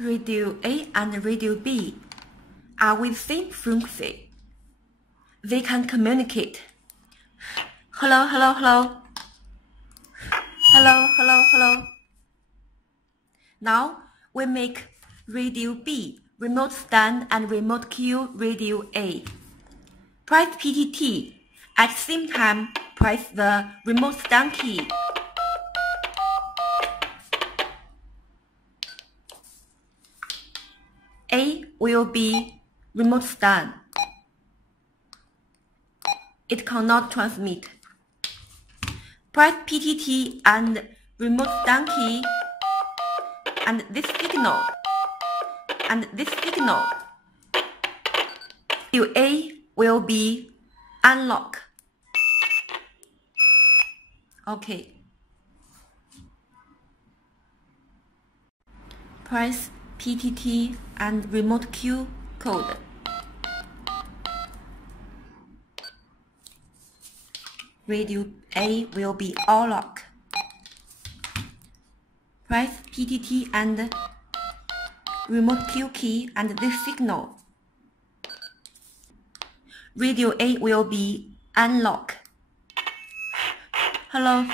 radio A and radio B are with same frequency. They can communicate. Hello, hello, hello. Hello, hello, hello. Now we make radio B remote stand and remote queue radio A. Press PTT. At the same time, press the remote stand key. A will be remote stand. It cannot transmit. Press PTT and remote stand key, and this signal, radio A will be unlocked. Okay. Press PTT and remote queue code. Radio A will be unlocked. Press PTT and remote queue key and this signal. Radio A will be unlocked. Hello.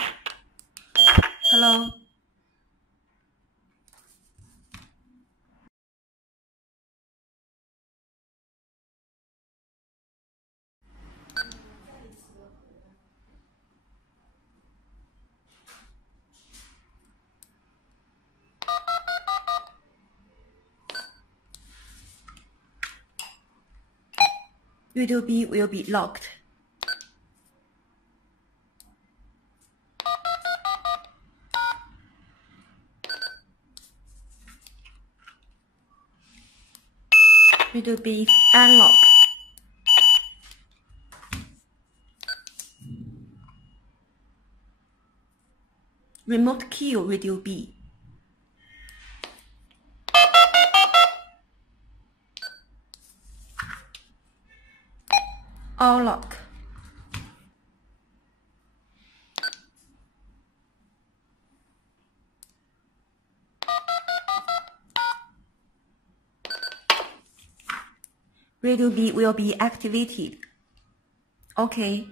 Hello. Radio B will be locked. Radio B is unlocked. Remote queue radio B. Unlock. Radio B will be activated. Okay.